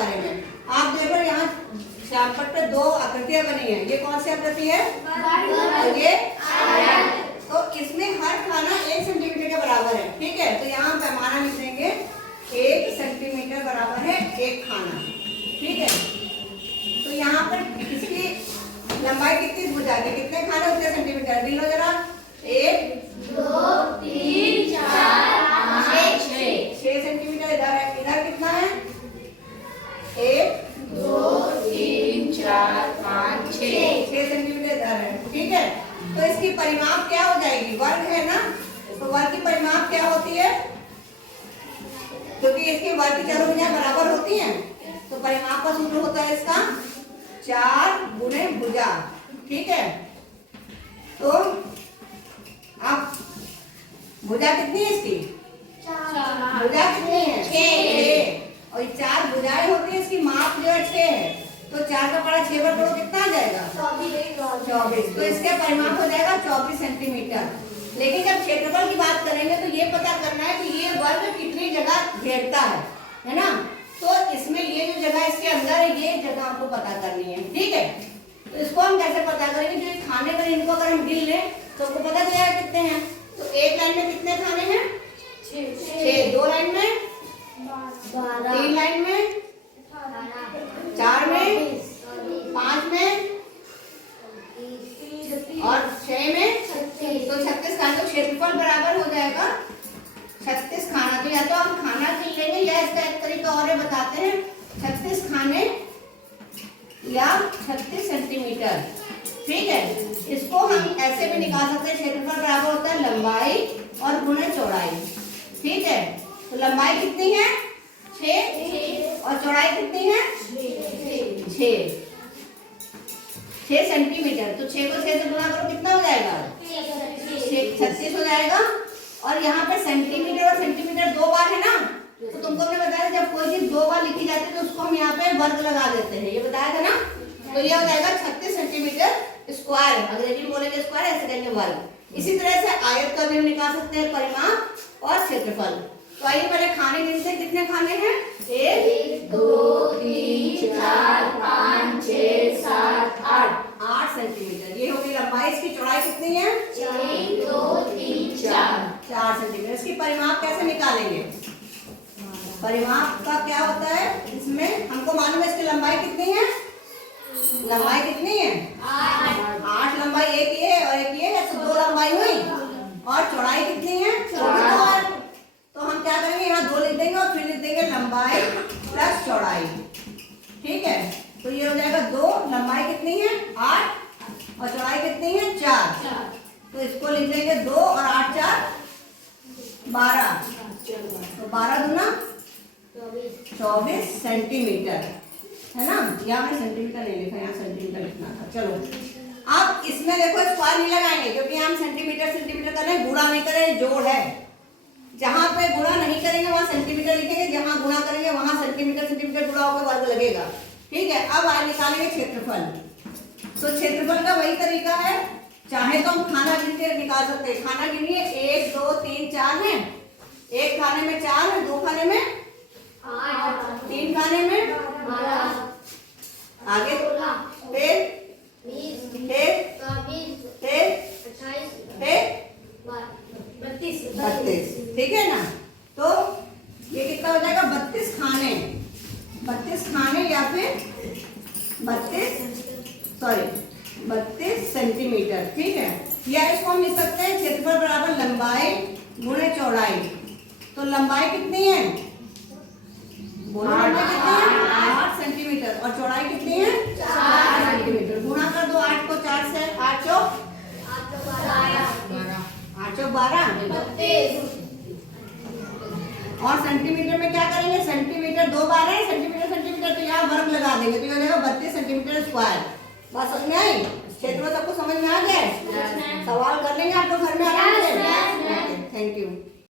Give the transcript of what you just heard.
बारे में। आप देखो यहाँ श्यामपट्ट पे दो आकृतियां बनी है, ये कौन सी आकृति है? और ये तो इसमें हर खाना 1 सेंटीमीटर के बराबर है, ठीक है। तो यहाँ पैमाना लिख देंगे 1 सेंटीमीटर बराबर है एक खाना, ठीक है। तो यहाँ पर इसकी लंबाई कितनी भुजा के कितने खाने उतने सेंटीमीटर गिन लो जरा। 1 2 3 4 5 6 सेंटीमीटर इधर है। इधर कितना है? 1 2 3 4 5 6 सेंटीमीटर इधर है, ठीक है। तो इसकी परिमाप क्या हो जाएगी? वर्ग है ना, तो वर्ग की परिमाप क्या होती है? क्योंकि इसकी वर्ग की चारों भुजाएं बराबर होती हैं, तो परिमाप का सूत्र होता है इसका 4 गुणे भुजा, ठीक है। तो अब भुजा कितनी है इसकी? 4। भुजा कितनी है? 6। और 4 भुजाएं होती है, इसकी माप जो है 6 है, तो 4 का पड़ा 6 पर करो कितना आ जाएगा? 24। तो इसका परिमाप हो जाएगा 24 सेंटीमीटर। लेकिन जब क्षेत्रफल की बात करेंगे तो ये पता करना है कि ये वर्ग कितनी जगह घेरता है ना। तो इसमें ये जो जगह इसके अंदर है, ये जगह आपको पता करनी है, ठीक है। तो इसको हम कैसे पता करेंगे? जो खाने पर इनको अगर हम गिन लें तो आपको पता चलेगा कितने हैं। तो एक लाइन में कितने खाने हैं? 6। 2 लाइन में 12। 3 लाइन में 4 में 5 में और 6 में 36। तो 36 खाने, तो क्षेत्रफल बराबर हो जाएगा 36 खाना। तो या तो हम खाना गिन लेंगे या इसका एक तरीका और बताते हैं, 36 खाने या 36 सेंटीमीटर, ठीक है। इसको हम ऐसे भी निकाल सकते हैं, क्षेत्रफल बराबर होता है लंबाई और गुणे चौड़ाई, ठीक है। तो लंबाई कितनी है? 6 और चौड़ाई कितनी है? 6 सेंटीमीटर। तो 6 को 6 से गुणा करो कितना हो जाएगा? 36 हो जाएगा। और यहाँ पर सेंटीमीटर और सेंटीमीटर 2 बार है ना, तो तुमको हमने बताया जब कोई चीज 2 बार लिखी जाती है तो उसको हम यहाँ पे वर्ग लगा देते हैं, ये बताया था ना। तो ये हो जाएगा 36 सेंटीमीटर स्क्वायर। अंग्रेजी में बोलेंगे स्क्वायर, ऐसे कहेंगे वर्ग। इसी तरह से आयत का भी हम निकाल सकते हैं परिमाप और क्षेत्रफल। तो आइए पहले खाने गिनते हैं, कितने खाने हैं? 1 2 3 4 5 6 7 8 सेंटीमीटर। ये होगी लंबाई। इसकी चौड़ाई कितनी है? 1 2 3 4 सेंटीमीटर। इसकी परिमाप कैसे निकालेंगे? परिमाप का क्या होता है? इसमें हमको मालूम है इसकी लंबाई कितनी है। लंबाई कितनी है? 8 लंबाई एक ये है और एक ये है, तो 2 लंबाई हुई। और चौड़ाई कितनी है? 2 है। तो हम क्या करेंगे, यहाँ 2 लिख देंगे और फिर लिख देंगे लंबाई प्लस चौड़ाई, ठीक है। तो ये हो जाएगा 2, लंबाई कितनी है? 8 और चौड़ाई कितनी है? 4। तो इसको लिख देंगे 2 और 8 4 12। तो 12 दूना 24 सेंटीमीटर, है ना। यहाँ मैंने सेंटीमीटर नहीं लिखा, यहाँ सेंटीमीटर लिखना था। चलो अब इसमें देखो स्क्वायर नहीं लगाएंगे, क्योंकि हम सेंटीमीटर सेंटीमीटर कर रहे हैं, गुणा नहीं करें, जोड़ है। जहाँ पे गुणा नहीं करेंगे वहाँ सेंटीमीटर लिखेंगे, जहाँ गुणा करेंगे वहाँ सेंटीमीटर सेंटीमीटर गुणा होकर वर्ग लगेगा, ठीक है। अब आगे निकालेंगे क्षेत्रफल। तो क्षेत्रफल का वही तरीका है, चाहे तो हम खाना गिन के निकाल सकते हैं। खाना गिनिए 1 2 3 4 है, एक खाने में 4 है, 2 खाने में 8, 3 खाने में 12, आगे 13 32, ठीक है ना। तो ये कितना हो जाएगा? 32 खाने, 32 खाने या फिर 32 सेंटीमीटर, ठीक है। या इसको हम लिख सकते हैं क्षेत्रफल बराबर लंबाई गुणे चौड़ाई। तो लंबाई कितनी है? बोलो लंबाई कितनी है? 8 सेंटीमीटर। और चौड़ाई कितनी है? 4 सेंटीमीटर। गुणा कर दो 8 को 4 से, 8 चौक 12 32। और सेंटीमीटर में क्या करेंगे? सेंटीमीटर 2 बार है, सेंटीमीटर सेंटीमीटर, तो यहाँ वर्ग लगा देंगे, तो ये हो जाएगा 32 सेंटीमीटर स्क्वायर। बात समझ में आई? क्षेत्र सबको समझ में आ गया? सवाल कर लेंगे आप लोग घर में आराम से। Thank you.